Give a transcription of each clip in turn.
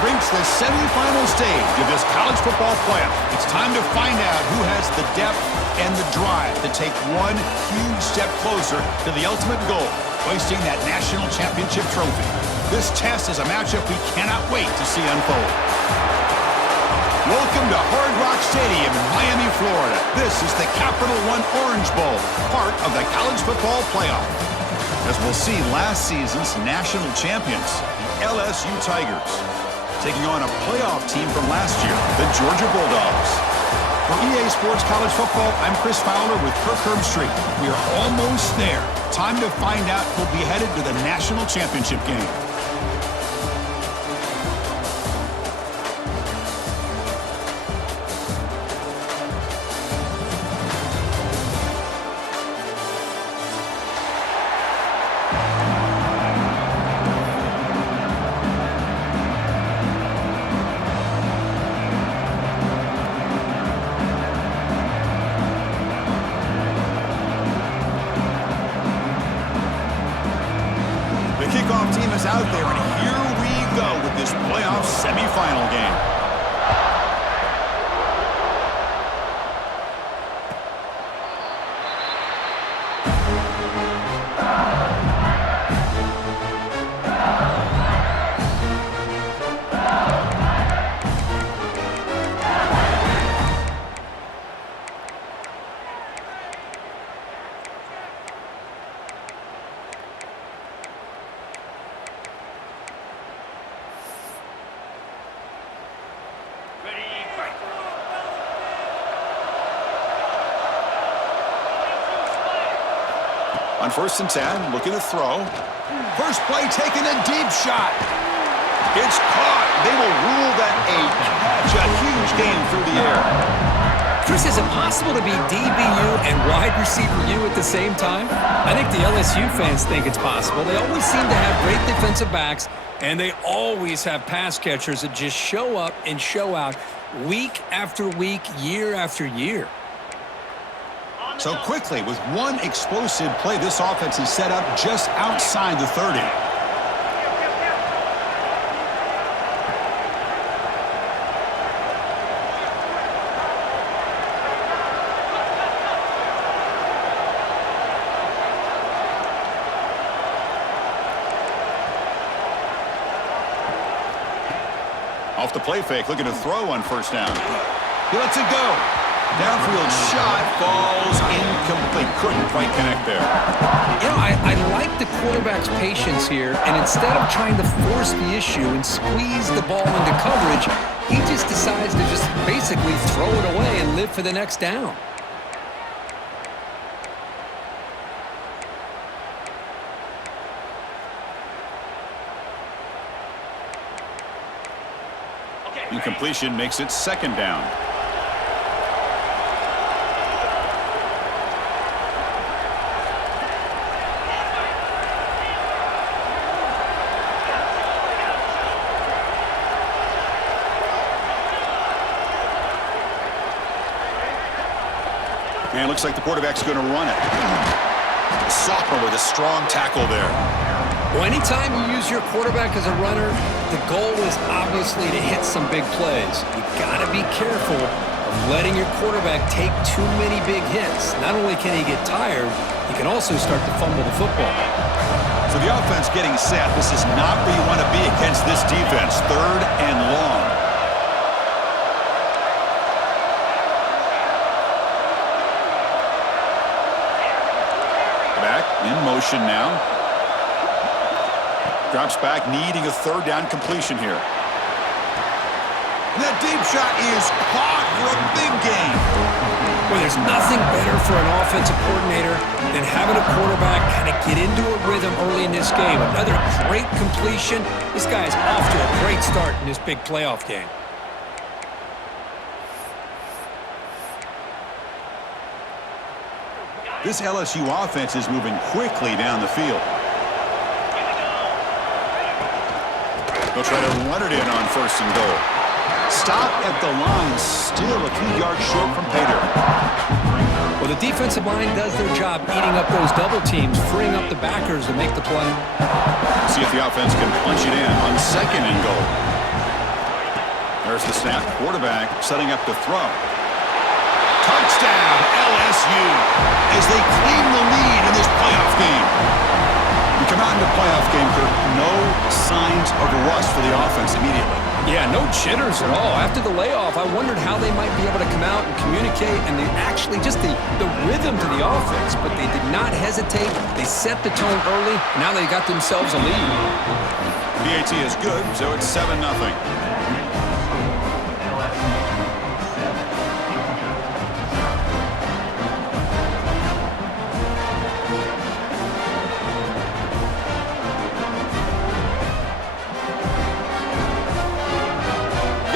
have reached the semifinal stage of this college football playoff. It's time to find out who has the depth and the drive to take one huge step closer to the ultimate goal, hoisting that national championship trophy. This test is a matchup we cannot wait to see unfold. Welcome to Hard Rock Stadium in Miami, Florida. This is the Capital One Orange Bowl, part of the college football playoff. As we'll see, last season's national champions, the LSU Tigers, taking on a playoff team from last year, the Georgia Bulldogs. For EA Sports College Football, I'm Chris Fowler with Kirk Herbstreit. We are almost there. Time to find out who'll be headed to the national championship game. Kickoff team is out there, and here we go with this playoff semifinal game. On 1st and 10, looking to throw. First play, taking a deep shot. It's caught. They will rule that a catch. A huge game through the air. Chris, is it possible to be DBU and wide receiver U at the same time? I think the LSU fans think it's possible. They always seem to have great defensive backs, and they always have pass catchers that just show up and show out week after week, year after year. So quickly, with one explosive play, this offense is set up just outside the 30. Off the play fake, looking to throw on 1st down. He lets it go. Downfield shot falls incomplete. Couldn't quite connect there. You know, I like the quarterback's patience here, and instead of trying to force the issue and squeeze the ball into coverage, he just decides to just basically throw it away and live for the next down. Incompletion makes it 2nd down. And it looks like the quarterback's going to run it. Sophomore with a strong tackle there. Well, anytime you use your quarterback as a runner, the goal is obviously to hit some big plays. You got to be careful of letting your quarterback take too many big hits. Not only can he get tired, he can also start to fumble the football. So the offense getting set. This is not where you want to be against this defense. 3rd and long. Back in motion now. Drops back, needing a 3rd down completion here. And that deep shot is caught for a big gain. Well, there's nothing better for an offensive coordinator than having a quarterback kind of get into a rhythm early in this game. Another great completion. This guy is off to a great start in this big playoff game. This LSU offense is moving quickly down the field. They'll try to run it in on 1st and goal. Stop at the line, still a few yards short from pay dirt. Well, the defensive line does their job eating up those double teams, freeing up the backers to make the play. See if the offense can punch it in on 2nd and goal. There's the snap. Quarterback setting up to throw. Touchdown, LSU, as they claim the lead in this playoff game. We come out in the playoff game, Kirk, no signs of rust for the offense immediately. Yeah, no jitters at all. After the layoff, I wondered how they might be able to come out and communicate, and they actually just the rhythm to the offense, but they did not hesitate. They set the tone early. Now they got themselves a lead. PAT is good, so it's 7-0.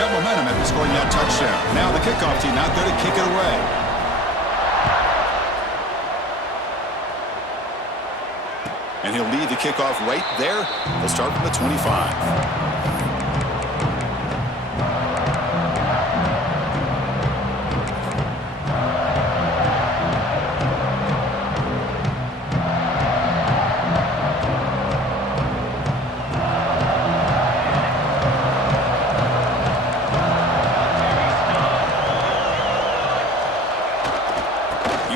Momentum after scoring that touchdown. Now the kickoff team out there to kick it away. And he'll lead the kickoff right there. They'll start from the 25.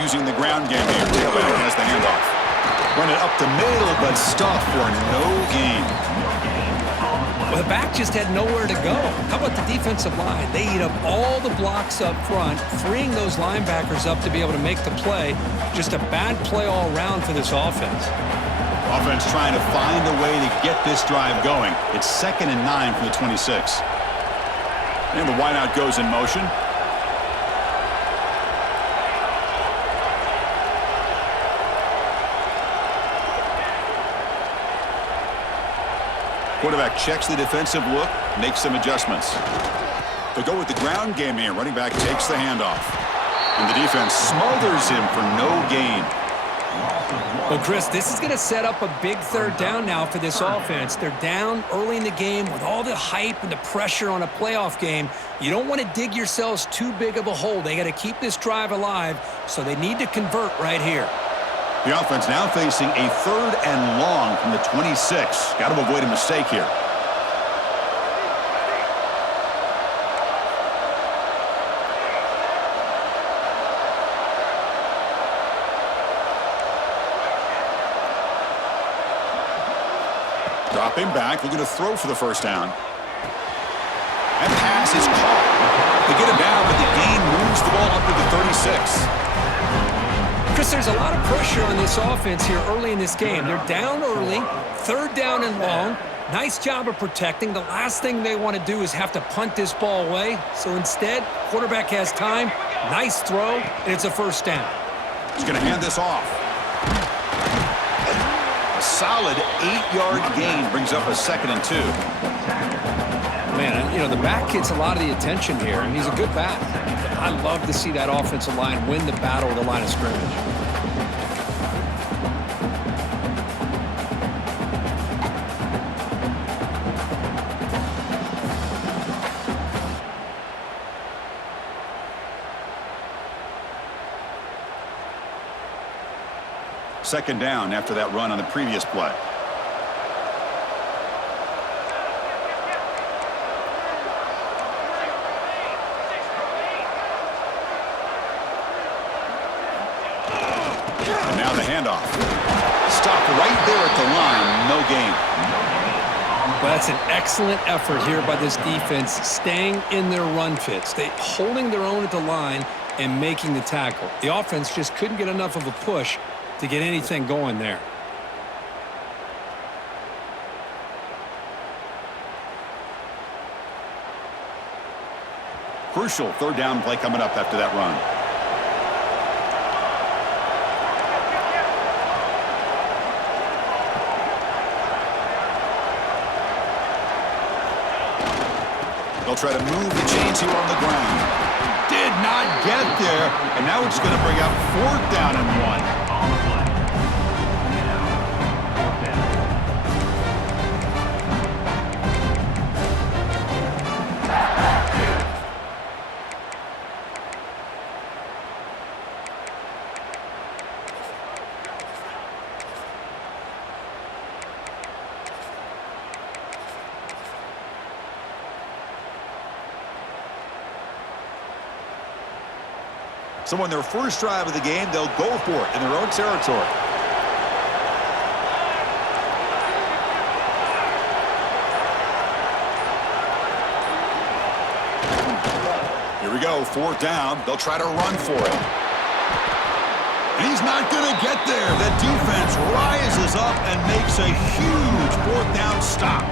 Using the ground game here. Tailback has the handoff. Run it up the middle, but stop for no gain. Well, the back just had nowhere to go. How about the defensive line? They eat up all the blocks up front, freeing those linebackers up to be able to make the play. Just a bad play all around for this offense. Offense trying to find a way to get this drive going. It's 2nd and 9 from the 26. And the wideout goes in motion. Quarterback checks the defensive look, makes some adjustments. They'll go with the ground game here. Running back takes the handoff. And the defense smothers him for no gain. Well, Chris, this is going to set up a big 3rd down now for this offense. They're down early in the game with all the hype and the pressure on a playoff game. You don't want to dig yourselves too big of a hole. They got to keep this drive alive, so they need to convert right here. The offense now facing a 3rd and long from the 26. Got to avoid a mistake here. Drop him back, looking to throw for the 1st down. And pass is caught. They get him down, but the gain moves the ball up to the 36. Chris, there's a lot of pressure on this offense here early in this game. They're down early, 3rd down and long. Nice job of protecting. The last thing they want to do is have to punt this ball away. So instead, quarterback has time, nice throw, and it's a 1st down. He's going to hand this off. A solid 8-yard gain brings up a 2nd and 2. Man, you know, the back gets a lot of the attention here, and he's a good back. I love to see that offensive line win the battle of the line of scrimmage. Second down after that run on the previous play. And now the handoff. Stopped right there at the line. No gain. Well, that's an excellent effort here by this defense, staying in their run fits. They holding their own at the line and making the tackle. The offense just couldn't get enough of a push to get anything going there. Crucial 3rd down play coming up after that run. They'll try to move the chains here on the ground. Did not get there, and now it's going to bring up 4th down and 1. So on their first drive of the game, they'll go for it in their own territory. Here we go, 4th down. They'll try to run for it. And he's not going to get there. The defense rises up and makes a huge 4th down stop.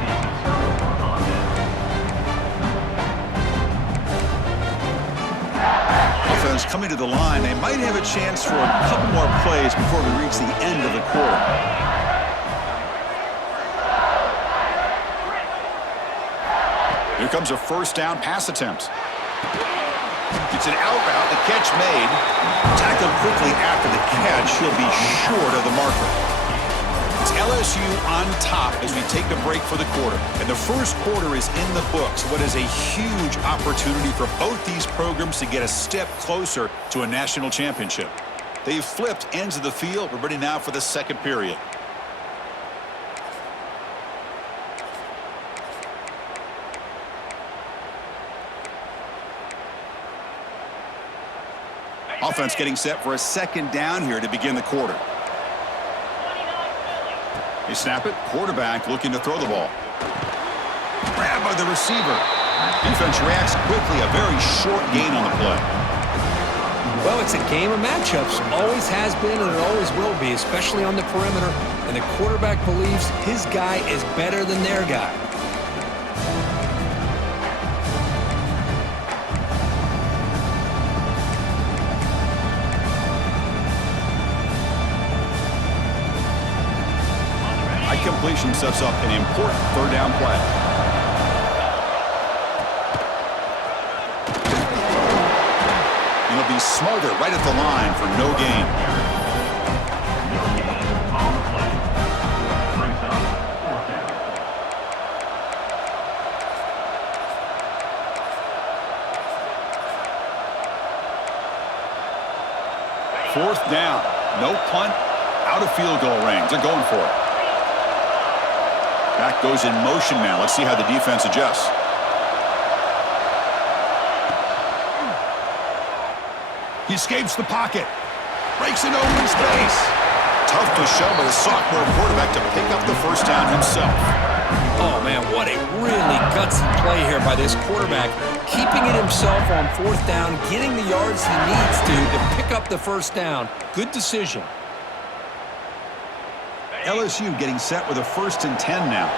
Offense coming to the line. They might have a chance for a couple more plays before we reach the end of the quarter. Here comes a 1st down pass attempt. It's an out route. The catch made. Tackled quickly after the catch. He'll be short of the marker. It's LSU on top as we take a break for the quarter. And the first quarter is in the books. What is a huge opportunity for both these programs to get a step closer to a national championship. They've flipped ends of the field. We're ready now for the second period. Offense getting set for a 2nd down here to begin the quarter. They snap it. Quarterback looking to throw the ball. Grabbed by the receiver. Defense reacts quickly. A very short gain on the play. Well, it's a game of matchups. Always has been and it always will be, especially on the perimeter. And the quarterback believes his guy is better than their guy. Completion sets up an important 3rd down play. And he'll be smothered right at the line for no gain. Fourth down. No punt. Out of field goal range. They're going for it. Back goes in motion now. Let's see how the defense adjusts. He escapes the pocket. Breaks into open space. Tough to show by the sophomore quarterback to pick up the 1st down himself. Oh, man, what a really gutsy play here by this quarterback. Keeping it himself on 4th down, getting the yards he needs to pick up the 1st down. Good decision. LSU getting set with a 1st and 10 now.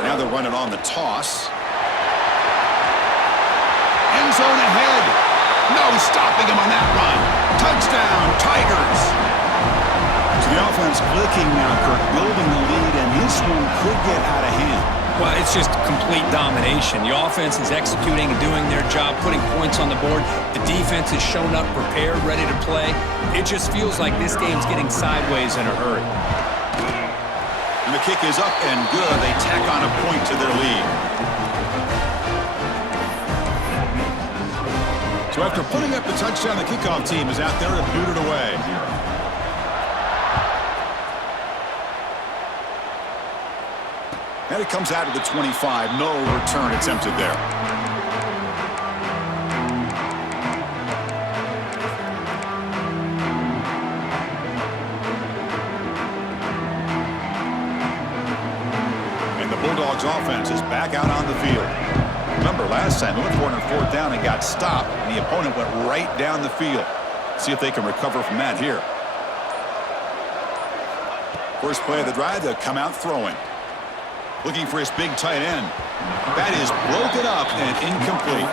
Now they're running on the toss. End zone ahead. No stopping him on that run. Touchdown, Tigers. So the offense clicking now, Kirk, building the lead, and this one could get out of hand. Well, it's just complete domination. The offense is executing and doing their job, putting points on the board. The defense has shown up prepared, ready to play. It just feels like this game's getting sideways in a hurry. And the kick is up and good. They tack on a point to their lead. So after putting up the touchdown, the kickoff team is out there to boot it away. And it comes out of the 25. No return attempted there. And the Bulldogs offense is back out on the field. Remember, last time they went for it on 4th down and got stopped, and the opponent went right down the field. See if they can recover from that here. First play of the drive, they'll come out throwing. Looking for his big tight end. That is broken up and incomplete.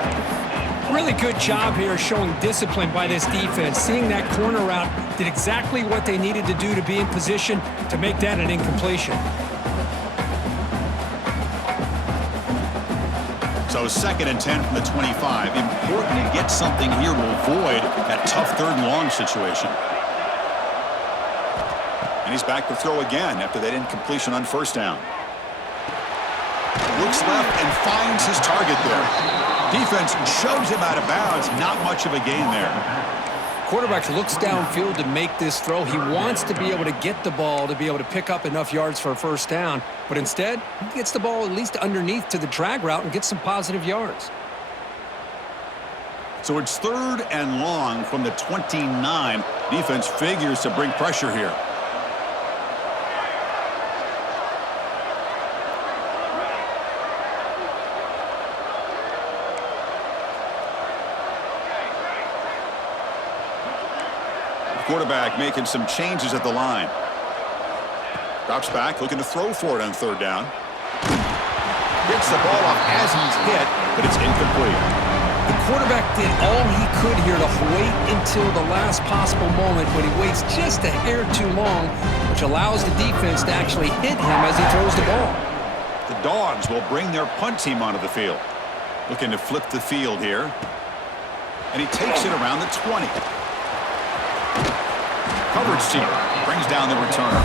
Really good job here showing discipline by this defense. Seeing that corner route, did exactly what they needed to do to be in position to make that an incompletion. So 2nd and 10 from the 25. Important to get something here to avoid that tough 3rd and long situation. And he's back to throw again after that incompletion on 1st down. Looks left and finds his target there. Defense shoves him out of bounds. Not much of a gain there. Quarterback looks downfield to make this throw. He wants to be able to get the ball to be able to pick up enough yards for a 1st down. But instead, he gets the ball at least underneath to the drag route and gets some positive yards. So it's 3rd and long from the 29. Defense figures to bring pressure here. Quarterback making some changes at the line. Drops back, looking to throw for it on 3rd down. Gets the ball off as he's hit, but it's incomplete. The quarterback did all he could here to wait until the last possible moment, but he waits just a hair too long, which allows the defense to actually hit him as he throws the ball. The Dogs will bring their punt team onto the field. Looking to flip the field here. And he takes it around the 20. Coverage team brings down the returner.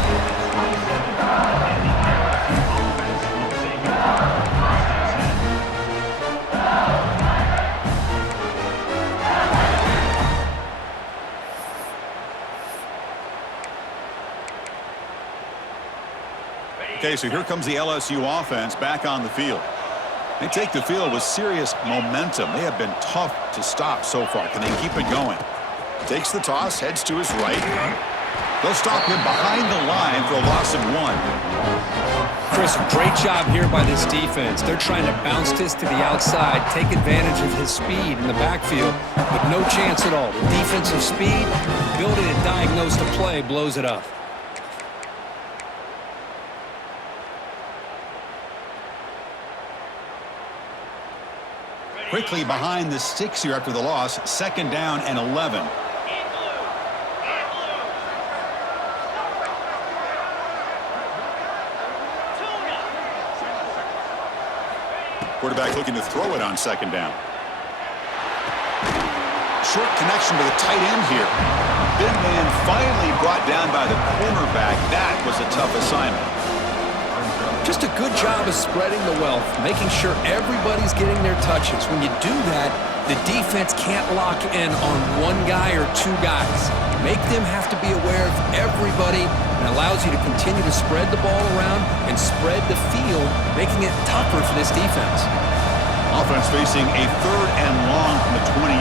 Okay, so here comes the LSU offense back on the field. They take the field with serious momentum. They have been tough to stop so far. Can they keep it going? Takes the toss, heads to his right. They'll stop him behind the line for a loss of 1. Chris, great job here by this defense. They're trying to bounce this to the outside, take advantage of his speed in the backfield, but no chance at all. The defensive speed, ability to diagnose the play, blows it up. Quickly behind the sticks here after the loss. 2nd down and 11. Quarterback looking to throw it on 2nd down. Short connection to the tight end here. Big man finally brought down by the cornerback. That was a tough assignment. Just a good job of spreading the wealth, making sure everybody's getting their touches. When you do that, the defense can't lock in on one guy or 2 guys. Make them have to be aware of everybody, and allows you to continue to spread the ball around and spread the field, making it tougher for this defense. Offense facing a 3rd and long from the 28.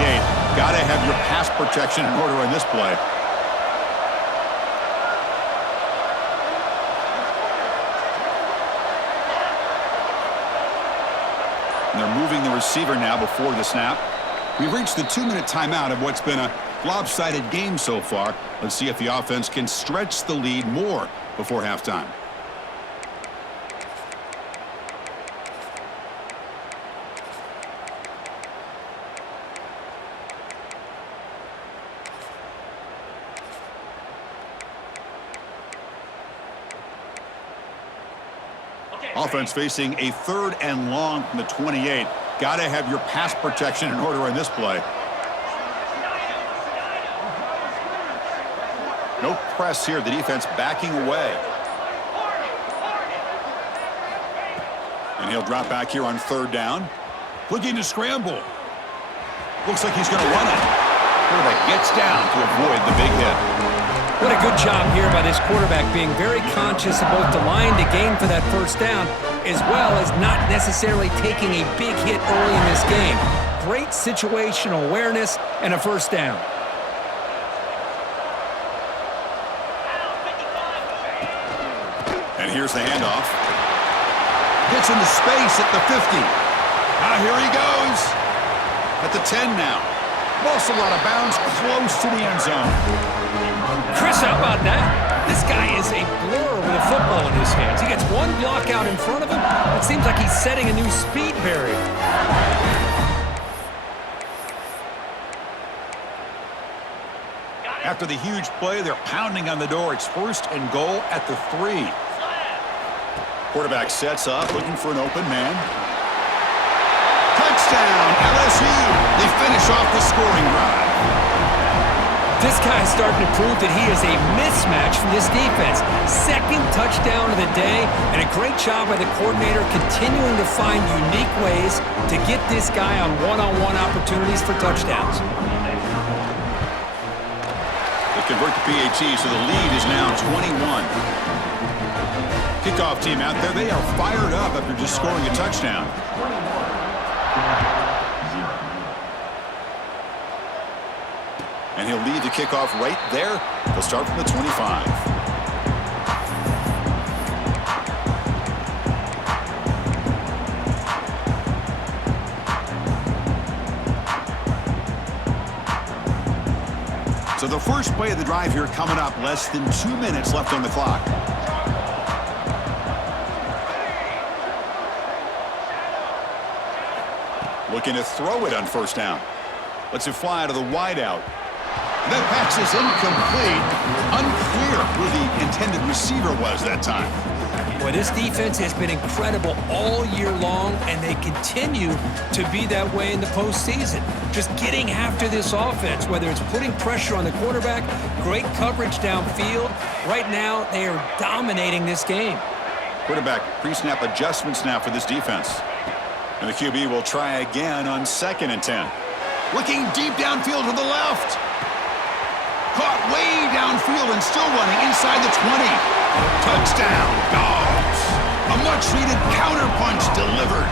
Got to have your pass protection in order on this play. And they're moving the receiver now before the snap. We've reached the 2-minute timeout of what's been a lopsided game so far. Let's see if the offense can stretch the lead more before halftime. Offense facing a 3rd and long from the 28. Got to have your pass protection in order on this play. No press here. The defense backing away. And he'll drop back here on 3rd down. Looking to scramble. Looks like he's going to run it. Quarterback gets down to avoid the big hit. What a good job here by this quarterback, being very conscious of both the line to gain for that 1st down, as well as not necessarily taking a big hit early in this game. Great situational awareness and a 1st down. And here's the handoff. Gets into space at the 50. Here he goes. At the 10 now. Muscled out of bounds, close to the end zone. Chris, how about that? This guy is a blur with a football in his hands. He gets one block out in front of him. It seems like he's setting a new speed barrier. After the huge play, they're pounding on the door. It's 1st and goal at the 3. Quarterback sets up, looking for an open man. Touchdown, LSU. They finish off the scoring drive. This guy is starting to prove that he is a mismatch for this defense. 2nd touchdown of the day, and a great job by the coordinator continuing to find unique ways to get this guy on one-on-one opportunities for touchdowns. They convert to PAT, so the lead is now 21. Kickoff team out there, they are fired up after just scoring a touchdown. And he'll lead the kickoff right there. They'll start from the 25. So the first play of the drive here coming up. Less than 2 minutes left on the clock. Looking to throw it on first down. Lets it fly to the wideout. That pass is incomplete. Unclear who the intended receiver was that time. Boy, this defense has been incredible all year long, and they continue to be that way in the postseason. Just getting after this offense, whether it's putting pressure on the quarterback, great coverage downfield. Right now, they are dominating this game. Quarterback pre-snap adjustments now for this defense. And the QB will try again on 2nd and 10. Looking deep downfield to the left. Caught way downfield and still running inside the 20. Touchdown, Dogs. A much-needed counterpunch delivered.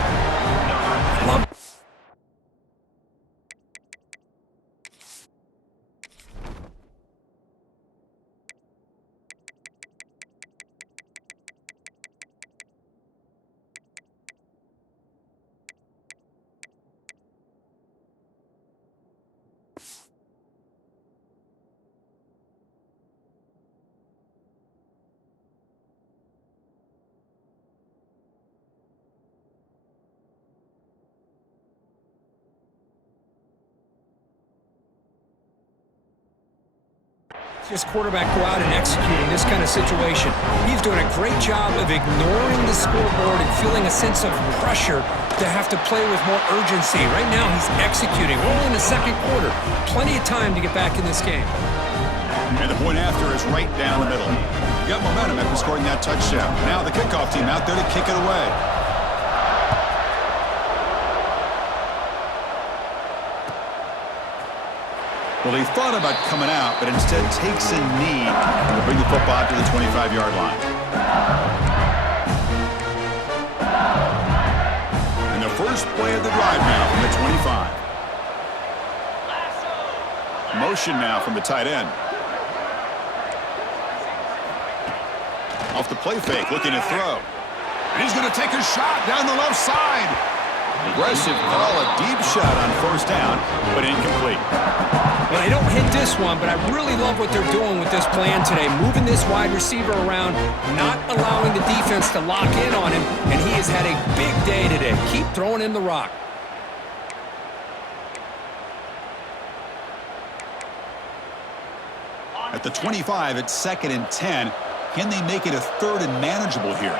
This quarterback go out and execute in this kind of situation. He's doing a great job of ignoring the scoreboard and feeling a sense of pressure to have to play with more urgency. Right now, he's executing. We're only in the second quarter. Plenty of time to get back in this game. And the point after is right down the middle. Got momentum after scoring that touchdown. Now the kickoff team out there to kick it away. Well, he thought about coming out, but instead takes a knee to bring the football to the 25-yard line. And the first play of the drive now from the 25. Motion now from the tight end. Off the play fake, looking to throw. And he's going to take a shot down the left side. Aggressive call, a deep shot on first down, but incomplete. Well, they don't hit this one, but I really love what they're doing with this plan today. Moving this wide receiver around, not allowing the defense to lock in on him, and he has had a big day today. Keep throwing him the rock. At the 25, it's 2nd and 10. Can they make it a 3rd and manageable here?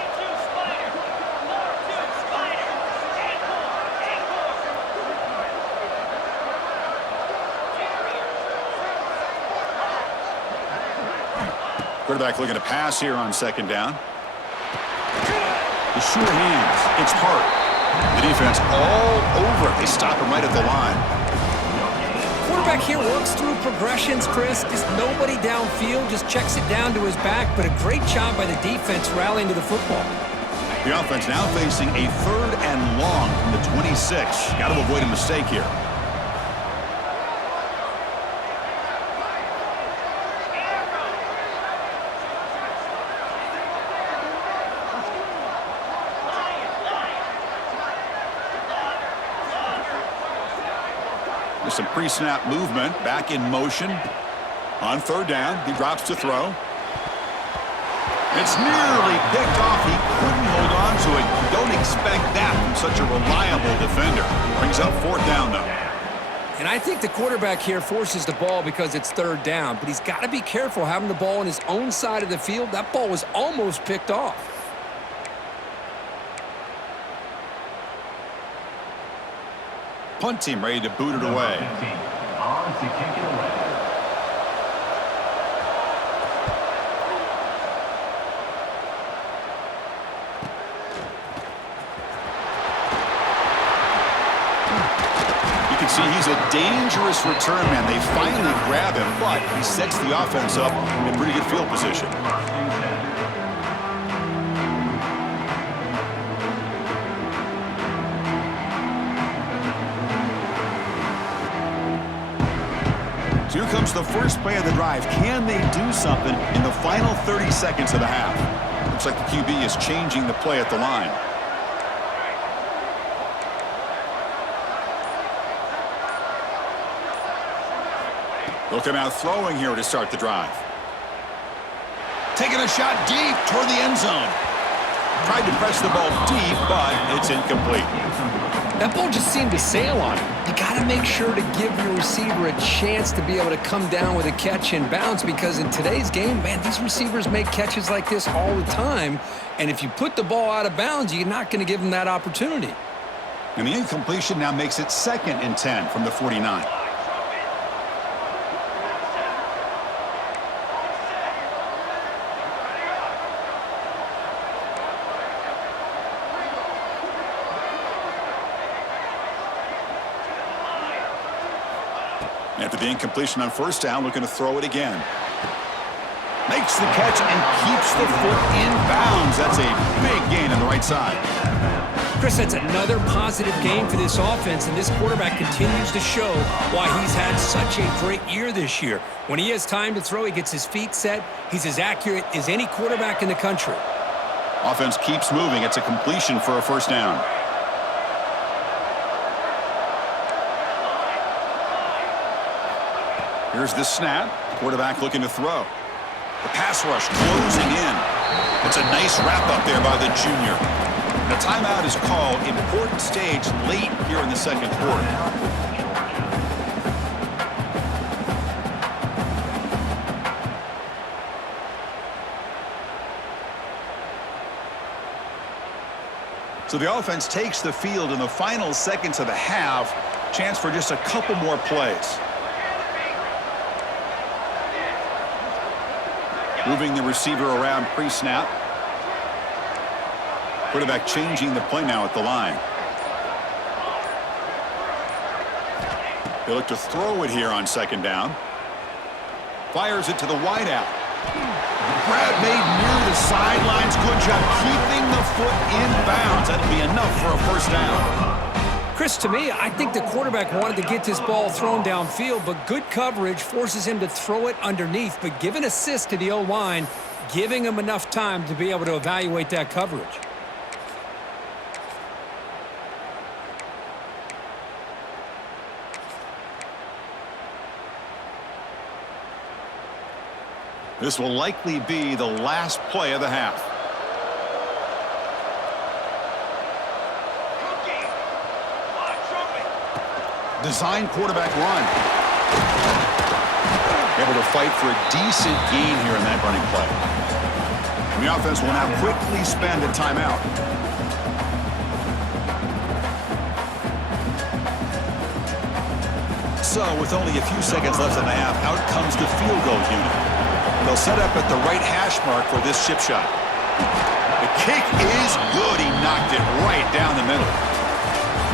Quarterback looking to pass here on 2nd down. The sure hands. It's Hart. The defense all over. They stop him right at the line. Quarterback here works through progressions, Chris. Just nobody downfield, just checks it down to his back. But a great job by the defense rallying to the football. The offense now facing a 3rd and long from the 26. Got to avoid a mistake here. Some pre-snap movement, back in motion. On 3rd down, he drops to throw. It's nearly picked off. He couldn't hold on to it. Don't expect that from such a reliable defender. Brings up 4th down, though. And I think the quarterback here forces the ball because it's 3rd down, but he's got to be careful having the ball on his own side of the field. That ball was almost picked off. Punt team ready to boot it away. You can see he's a dangerous return man. They finally grab him, but he sets the offense up in pretty good field position. Here comes the first play of the drive. Can they do something in the final 30 seconds of the half? Looks like the QB is changing the play at the line. They'll come out throwing here to start the drive. Taking a shot deep toward the end zone. Tried to press the ball deep, but it's incomplete. That ball just seemed to sail on him. You got to make sure to give your receiver a chance to be able to come down with a catch and bounce, because in today's game, man, these receivers make catches like this all the time. And if you put the ball out of bounds, you're not going to give them that opportunity. And the incompletion now makes it 2nd and 10 from the 49. After the incompletion on first down, looking to throw it again. Makes the catch and keeps the foot in bounds. That's a big gain on the right side. Chris, that's another positive game for this offense, and this quarterback continues to show why he's had such a great year this year. When he has time to throw, he gets his feet set. He's as accurate as any quarterback in the country. Offense keeps moving. It's a completion for a first down. Here's the snap. Quarterback looking to throw. The pass rush closing in. It's a nice wrap up there by the junior. The timeout is called. Important stage late here in the second quarter. So the offense takes the field in the final seconds of the half. Chance for just a couple more plays. Moving the receiver around pre-snap. Quarterback changing the play now at the line. They look to throw it here on second down. Fires it to the wideout. Grab made near the sidelines. Good job keeping the foot in bounds. That'll be enough for a first down. Chris, to me, I think the quarterback wanted to get this ball thrown downfield, but good coverage forces him to throw it underneath. But give an assist to the O-line, giving him enough time to be able to evaluate that coverage. This will likely be the last play of the half. Design quarterback run. Able to fight for a decent gain here in that running play. And the offense will now quickly spend a timeout. So with only a few seconds left in the half, out comes the field goal unit. They'll set up at the right hash mark for this chip shot. The kick is good. He knocked it right down the middle.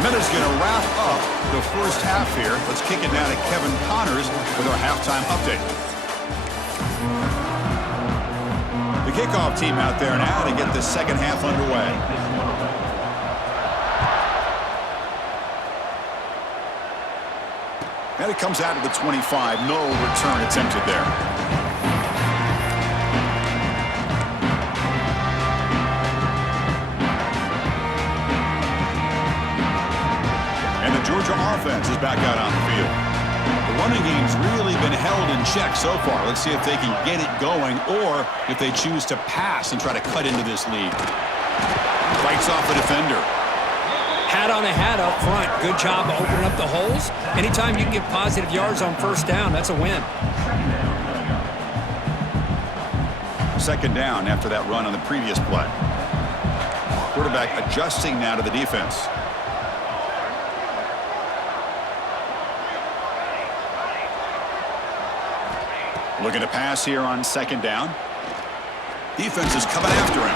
Minute's going to wrap up the first half here. Let's kick it down to Kevin Connors with our halftime update. The kickoff team out there now to get the second half underway. And it comes out to the 25. No return attempted there. Georgia offense is back out on the field. The running game's really been held in check so far. Let's see if they can get it going or if they choose to pass and try to cut into this lead. Fights off the defender. Hat on a hat up front. Good job opening up the holes. Anytime you can get positive yards on first down, that's a win. Second down after that run on the previous play. Quarterback adjusting now to the defense. Looking to pass here on second down. Defense is coming after him.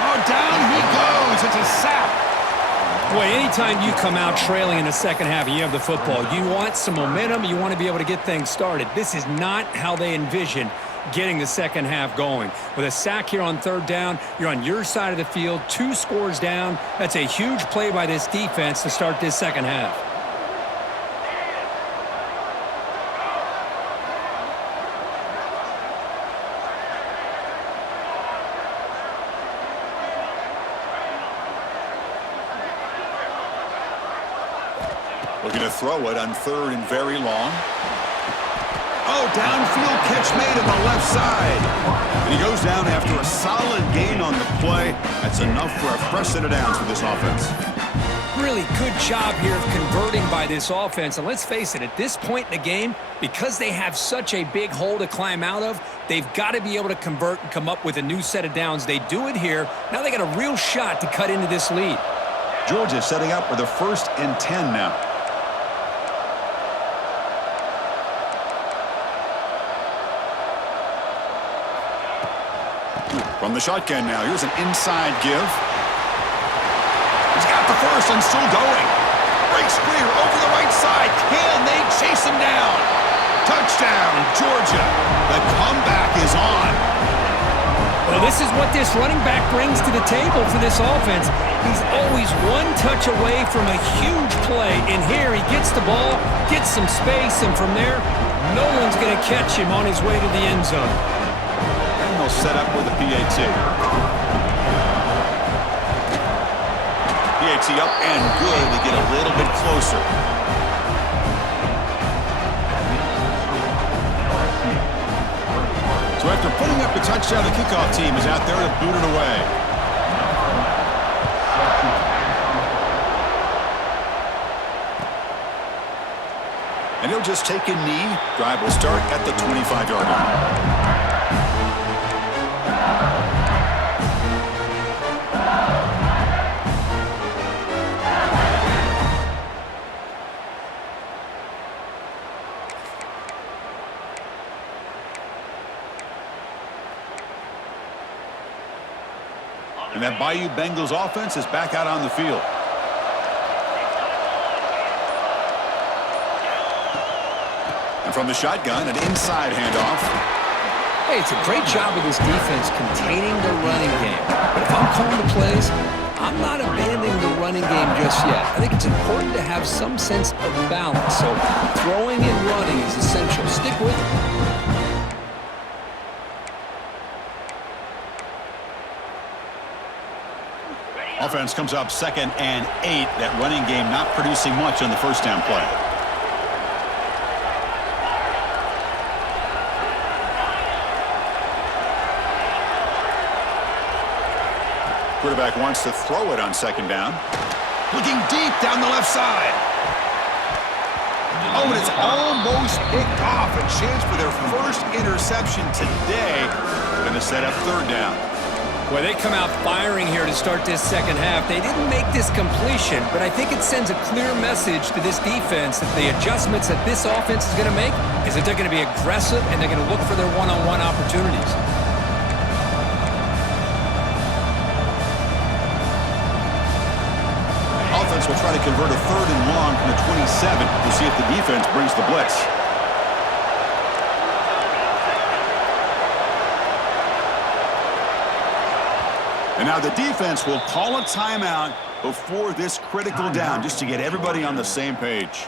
Oh, down he goes. It's a sack. Boy, anytime you come out trailing in the second half and you have the football, you want some momentum. You want to be able to get things started. This is not how they envision getting the second half going. With a sack here on third down, you're on your side of the field, 2 scores down. That's a huge play by this defense to start this second half. Looking to throw it on 3rd and very long. Oh, downfield catch made on the left side. And he goes down after a solid gain on the play. That's enough for a fresh set of downs for this offense. Really good job here of converting by this offense. And let's face it, at this point in the game, because they have such a big hole to climb out of, they've got to be able to convert and come up with a new set of downs. They do it here. Now they got a real shot to cut into this lead. Georgia setting up with a 1st and 10 now. From the shotgun now, here's an inside give. He's got the first and still going. Breaks clear over the right side. Can they chase him down? Touchdown, Georgia. The comeback is on. Well, this is what this running back brings to the table for this offense. He's always one touch away from a huge play. And here he gets the ball, gets some space, and from there, no one's going to catch him on his way to the end zone. And they'll set up with a PAT. PAT up and good to get a little bit closer. So after putting up the touchdown, the kickoff team is out there to boot it away. And he'll just take a knee. Drive will start at the 25-yard line. And that Bayou Bengals offense is back out on the field. And from the shotgun, an inside handoff. Hey, it's a great job of this defense containing the running game. But if I'm calling the plays, I'm not abandoning the running game just yet. I think it's important to have some sense of balance. So throwing and running is essential. Stick with it. Offense comes up 2nd and 8. That running game not producing much on the first down play. Quarterback wants to throw it on 2nd down. Looking deep down the left side. Oh, and it's almost picked off. A chance for their first interception today. Going to set up 3rd down. Well, they come out firing here to start this second half. They didn't make this completion, but I think it sends a clear message to this defense that the adjustments that this offense is going to make is that they're going to be aggressive and they're going to look for their one-on-one opportunities. Offense will try to convert a 3rd and long from the 27. We'll see if the defense brings the blitz. And now the defense will call a timeout before this critical down just to get everybody on the same page.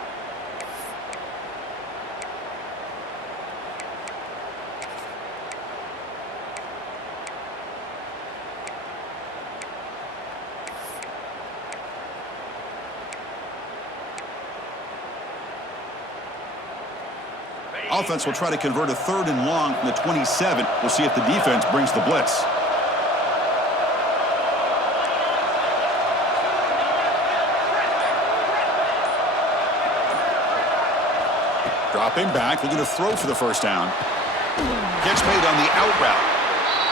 Offense will try to convert a 3rd and long from the 27. We'll see if the defense brings the blitz. Dropping back, looking to throw for the first down. Catch made on the out route.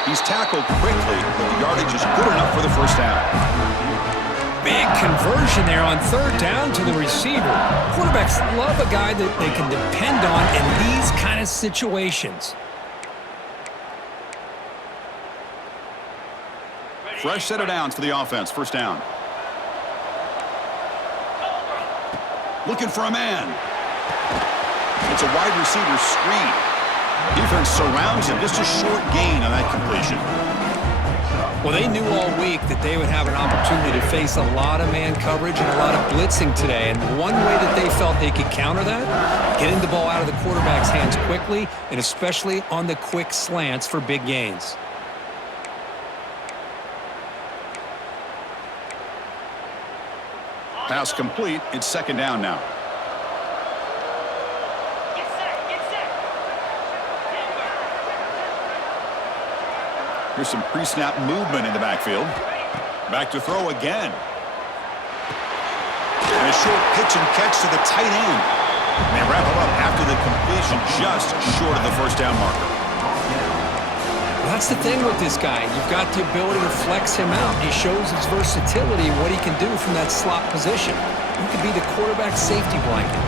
He's tackled quickly, but the yardage is good enough for the first down. Big conversion there on 3rd down to the receiver. Quarterbacks love a guy that they can depend on in these kind of situations. Fresh set of downs for the offense. First down. Looking for a man. It's a wide receiver screen. Defense surrounds him. Just a short gain on that completion. Well, they knew all week that they would have an opportunity to face a lot of man coverage and a lot of blitzing today. And one way that they felt they could counter that, getting the ball out of the quarterback's hands quickly, and especially on the quick slants for big gains. Pass complete. It's 2nd down now. Here's some pre-snap movement in the backfield. Back to throw again. And a short pitch and catch to the tight end. And they wrap him up after the completion, just short of the first down marker. Well, that's the thing with this guy. You've got the ability to flex him out. He shows his versatility, what he can do from that slot position. He could be the quarterback safety blanket.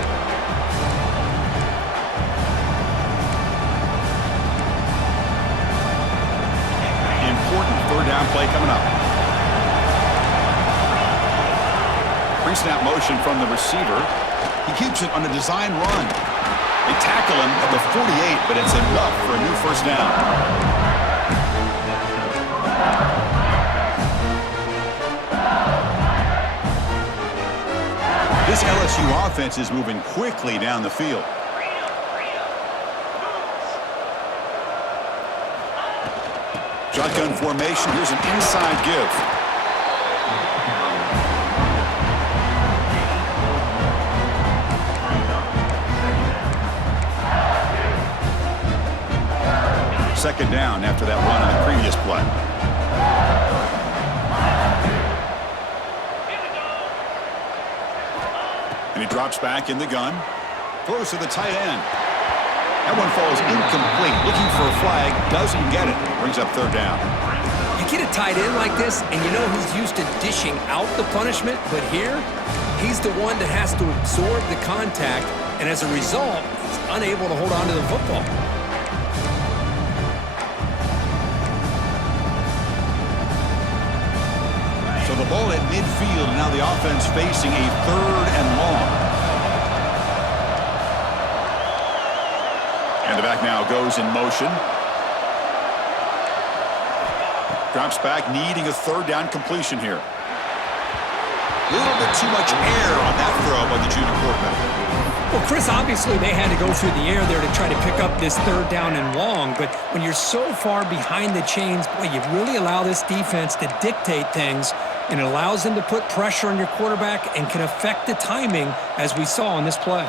Important third down play coming up. Pre-snap motion from the receiver. He keeps it on a design run. They tackle him at the 48, but it's enough for a new first down. This LSU offense is moving quickly down the field. Shotgun formation. Here's an inside give. Second down after that run on the previous play. And he drops back in the gun. Throws to the tight end. That one falls incomplete. Looking for a flag. Doesn't get it. Brings up third down. You get a tight end like this, and you know he's used to dishing out the punishment, but here, he's the one that has to absorb the contact, and as a result, he's unable to hold on to the football. So the ball at midfield, and now the offense facing a third and long. And the back now goes in motion. Drops back, needing a third down completion here. A little bit too much air on that throw by the junior quarterback. Well, Chris, obviously they had to go through the air there to try to pick up this third down and long, but when you're so far behind the chains, boy, you really allow this defense to dictate things, and it allows them to put pressure on your quarterback and can affect the timing, as we saw on this play.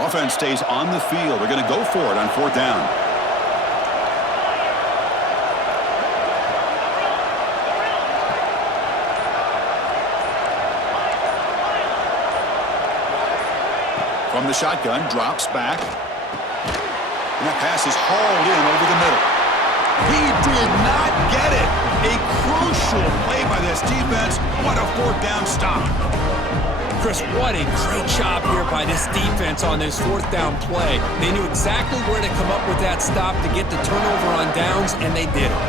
Offense stays on the field. They're going to go for it on fourth down. From the shotgun, drops back. And that pass is hauled in over the middle. He did not get it. A crucial play by this defense. What a fourth down stop. Chris, what a great job here by this defense on this fourth down play. They knew exactly where to come up with that stop to get the turnover on downs, and they did it.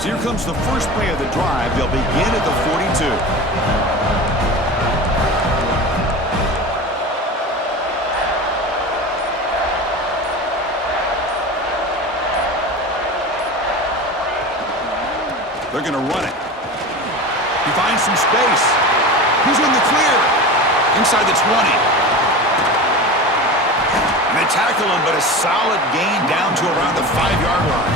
So here comes the first play of the drive. They'll begin at the 42. They're going to run it. He finds some space. He's in the clear. Inside the 20. And they tackle him, but a solid gain down to around the 5-yard line.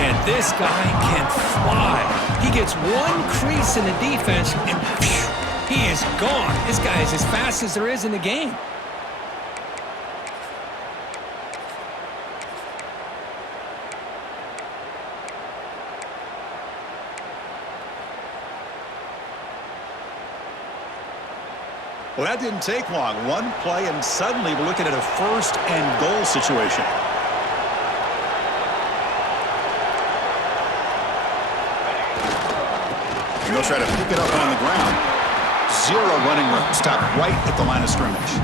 Man, this guy can fly. He gets one crease in the defense, and phew, he is gone. This guy is as fast as there is in the game. Well, that didn't take long. One play, and suddenly we're looking at a first and goal situation. And they'll try to pick it up on the ground. Zero running room. Stop right at the line of scrimmage.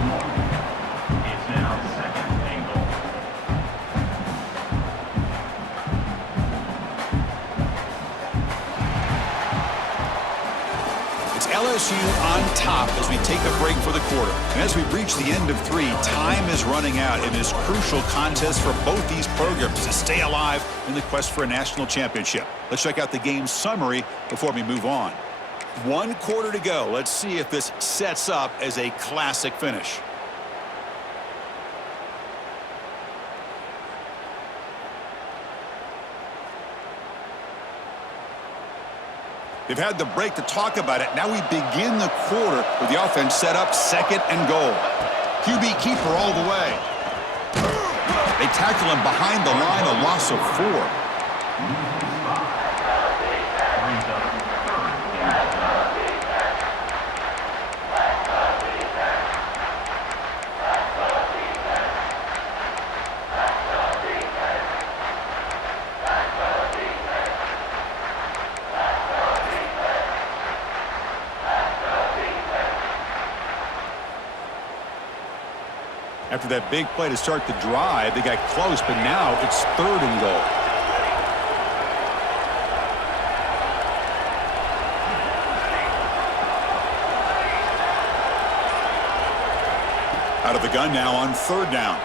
LSU on top as we take a break for the quarter. And as we reach the end of 3, time is running out in this crucial contest for both these programs to stay alive in the quest for a national championship. Let's check out the game summary before we move on. 1 quarter to go. Let's see if this sets up as a classic finish. They've had the break to talk about it. Now we begin the quarter with the offense set up 2nd and goal. QB keeper all the way. They tackle him behind the line, a loss of 4. After that big play to start the drive, they got close, but now it's 3rd and goal. Out of the gun now on 3rd down.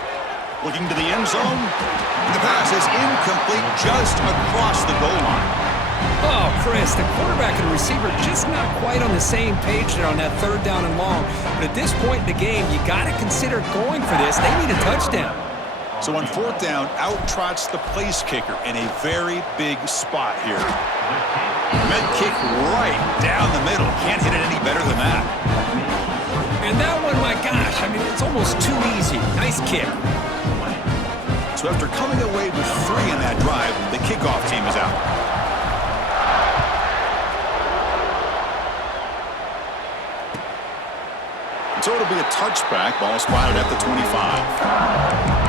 Looking to the end zone. The pass is incomplete just across the goal line. Oh, Chris, the quarterback and the receiver just not quite on the same page there on that 3rd down and long. But at this point in the game, you got to consider going for this. They need a touchdown. So on 4th down, out trots the place kicker in a very big spot here. Meant kick right down the middle. Can't hit it any better than that. And that one, my gosh, I mean, it's almost too easy. Nice kick. So after coming away with 3 in that drive, the kickoff team is out. So it'll be a touchback. Ball spotted at the 25.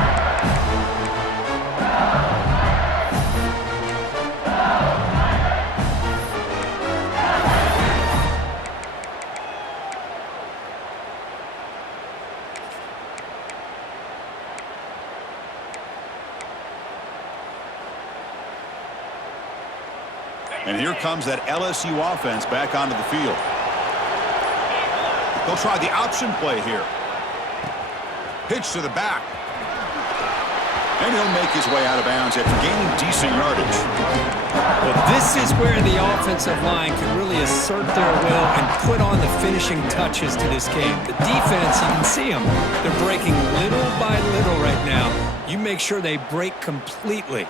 And here comes that LSU offense back onto the field. They'll try the option play here. Pitch to the back. And he'll make his way out of bounds after gaining decent yardage. Well, this is where the offensive line can really assert their will and put on the finishing touches to this game. The defense, you can see them. They're breaking little by little right now. You make sure they break completely.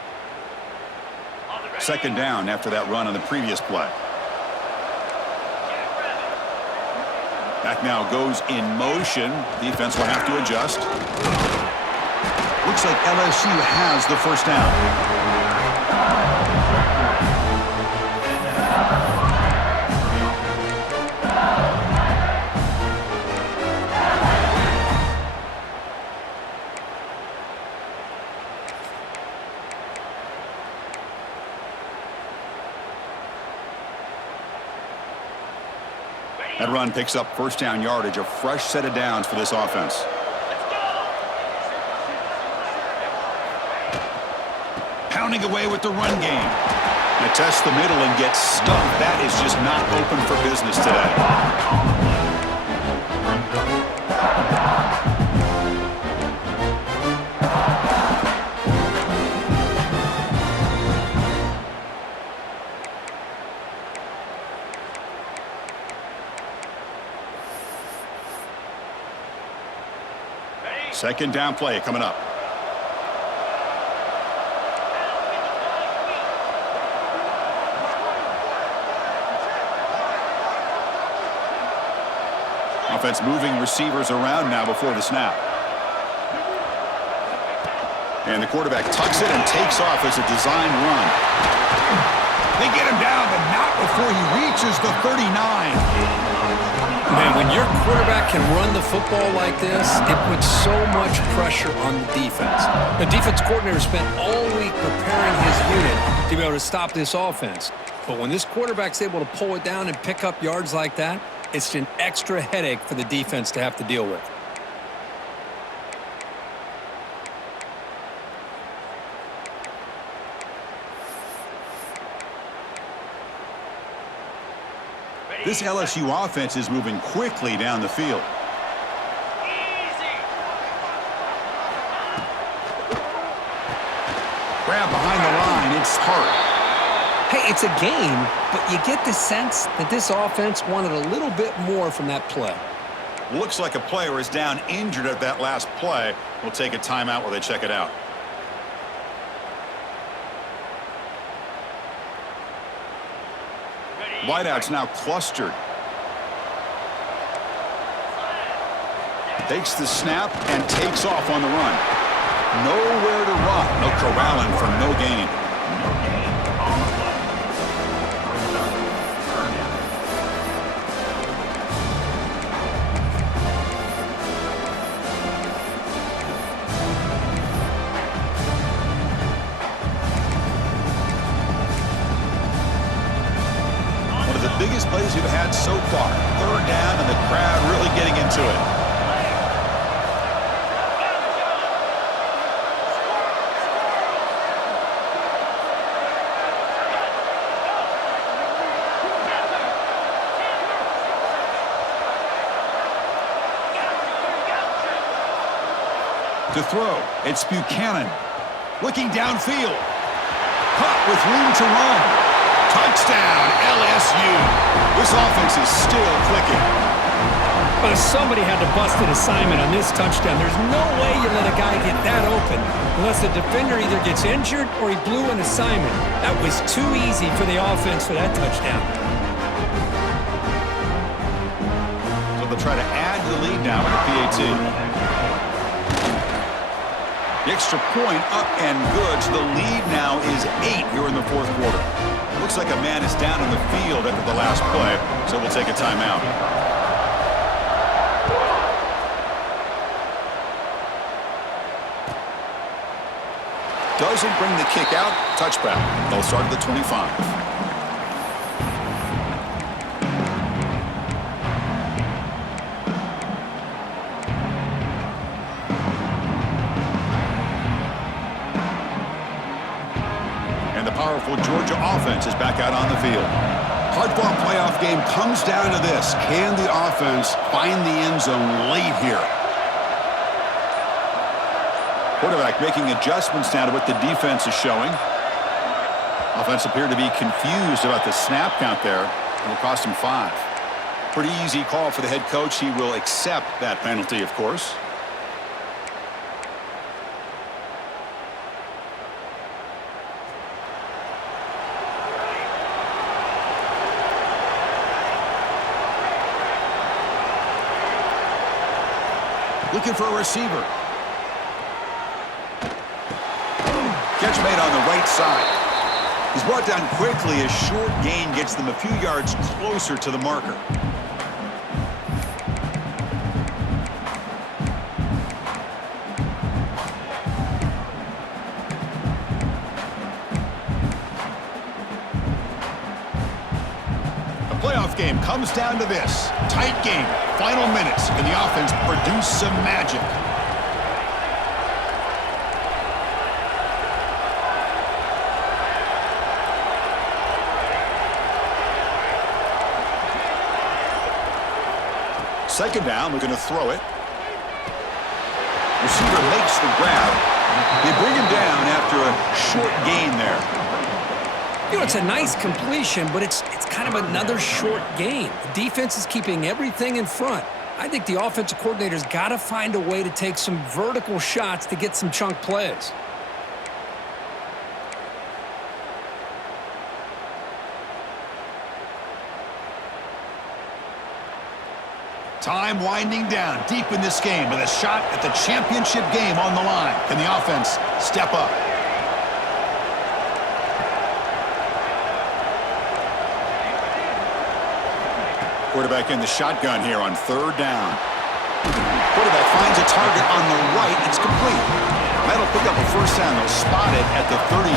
2nd down after that run on the previous play. Back now goes in motion. Defense will have to adjust. Looks like LSU has the 1st down. That run picks up 1st down yardage, a fresh set of downs for this offense. Pounding away with the run game. They test the middle and get stuffed. That is just not open for business today. Second down play coming up. Offense moving receivers around now before the snap. And the quarterback tucks it and takes off as a designed run. They get him down, but not before he reaches the 39. Man, when your quarterback can run the football like this, it puts so much pressure on the defense. The defense coordinator spent all week preparing his unit to be able to stop this offense. But when this quarterback's able to pull it down and pick up yards like that, it's an extra headache for the defense to have to deal with. This LSU offense is moving quickly down the field. Grab behind the line, it's Hart. Hey, it's a game, but you get the sense that this offense wanted a little bit more from that play. Looks like a player is down injured at that last play. We'll take a timeout while they check it out. Wideouts now clustered. Takes the snap and takes off on the run. Nowhere to run. No corralling for no gain. One of the biggest plays we've had so far. Third down and the crowd really getting into it. To throw, it's Buchanan. Looking downfield. Caught with room to run. Touchdown, LSU. This offense is still clicking. But somebody had to bust an assignment on this touchdown. There's no way you let a guy get that open unless the defender either gets injured or he blew an assignment. That was too easy for the offense for that touchdown. So they'll try to add the lead now with the PAT. The extra point up and good, so the lead now is 8 here in the fourth quarter. Looks like a man is down in the field after the last play, so we'll take a timeout. Doesn't bring the kick out. Touchback. They'll start at the 25. Powerful Georgia offense is back out on the field. Hard-fought playoff game comes down to this. Can the offense find the end zone late here? Quarterback making adjustments now to what the defense is showing. Offense appeared to be confused about the snap count there. It will cost him 5. Pretty easy call for the head coach. He will accept that penalty, of course. Looking for a receiver. Catch made on the right side. He's brought down quickly. A short gain gets them a few yards closer to the marker. The playoff game comes down to this. Tight game. Final minutes. Can the offense produce some magic? Second down, looking to throw it. Receiver makes the grab. They bring him down after a short gain there. You know, it's a nice completion, but it's kind of another short gain. The defense is keeping everything in front. I think the offensive coordinator's got to find a way to take some vertical shots to get some chunk plays. Time winding down deep in this game with a shot at the championship game on the line. Can the offense step up? Quarterback in the shotgun here on third down. Quarterback finds a target on the right. It's complete. That'll pick up a first down. They'll spot it at the 38.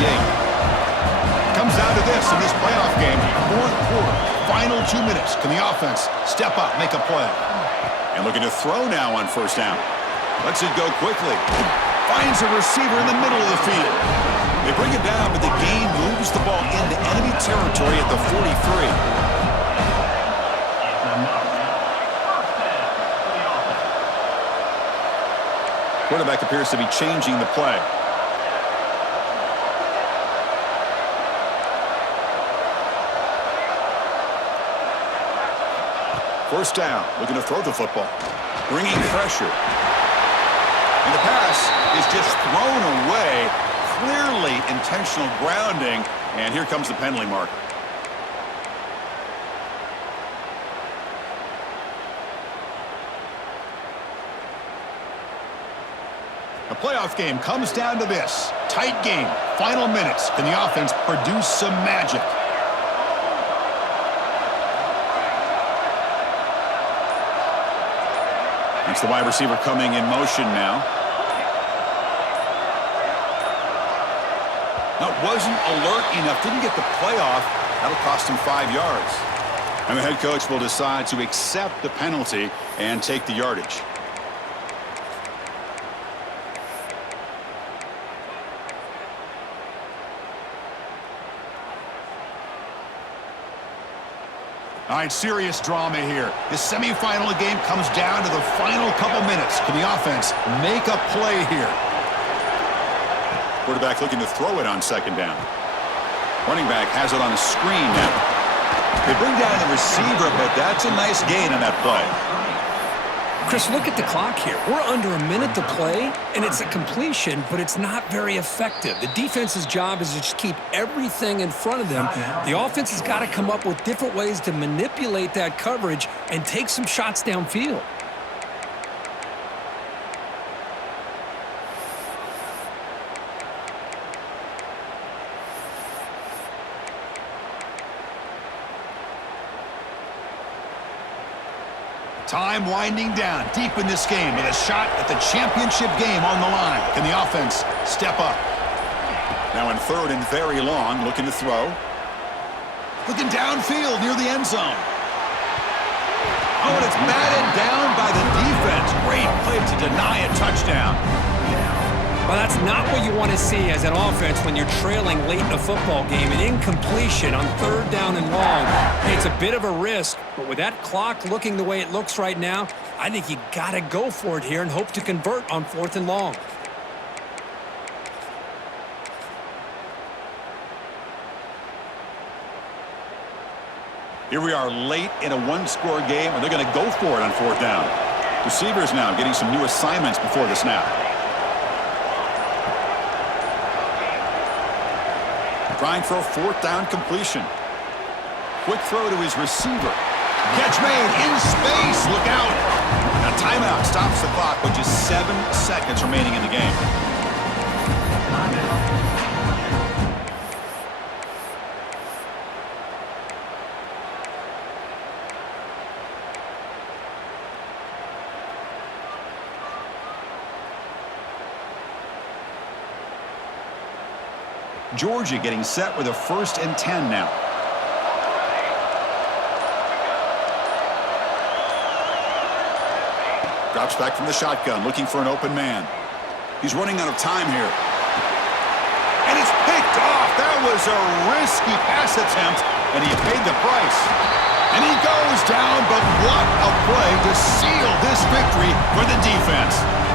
Comes down to this in this playoff game. Fourth quarter, final 2 minutes. Can the offense step up, make a play? And looking to throw now on first down. Lets it go quickly. Finds a receiver in the middle of the field. They bring it down, but the gain moves the ball into enemy territory at the 43. Quarterback appears to be changing the play. First down, looking to throw the football. Bringing pressure. And the pass is just thrown away. Clearly intentional grounding. And here comes the penalty marker. The playoff game comes down to this. Tight game. Final minutes. Can the offense produce some magic? It's the wide receiver coming in motion now. That wasn't alert enough. Didn't get the play off. That'll cost him 5 yards. And the head coach will decide to accept the penalty and take the yardage. All right, serious drama here. The semifinal game comes down to the final couple minutes. Can the offense make a play here? Quarterback looking to throw it on second down. Running back has it on a screen now. They bring down the receiver, but that's a nice gain on that play. Chris, look at the clock here. We're under a minute to play, and it's a completion, but it's not very effective. The defense's job is to just keep everything in front of them. The offense has got to come up with different ways to manipulate that coverage and take some shots downfield. Time winding down deep in this game with a shot at the championship game on the line. Can the offense step up? Now in third and very long, looking to throw. Looking downfield near the end zone. Oh, and it's batted down by the defense. Great play to deny a touchdown. Well, that's not what you want to see as an offense when you're trailing late in a football game. An incompletion on third down and long. It's a bit of a risk, but with that clock looking the way it looks right now, I think you got to go for it here and hope to convert on fourth and long. Here we are late in a one-score game, and they're going to go for it on fourth down. Receivers now getting some new assignments before the snap. Trying for a fourth down completion. Quick throw to his receiver. Catch made in space. Look out. A timeout stops the clock with just 7 seconds remaining in the game. Georgia getting set with a 1st and 10 now. Drops back from the shotgun, looking for an open man. He's running out of time here. And it's picked off. That was a risky pass attempt, and he paid the price. And he goes down, but what a play to seal this victory for the defense.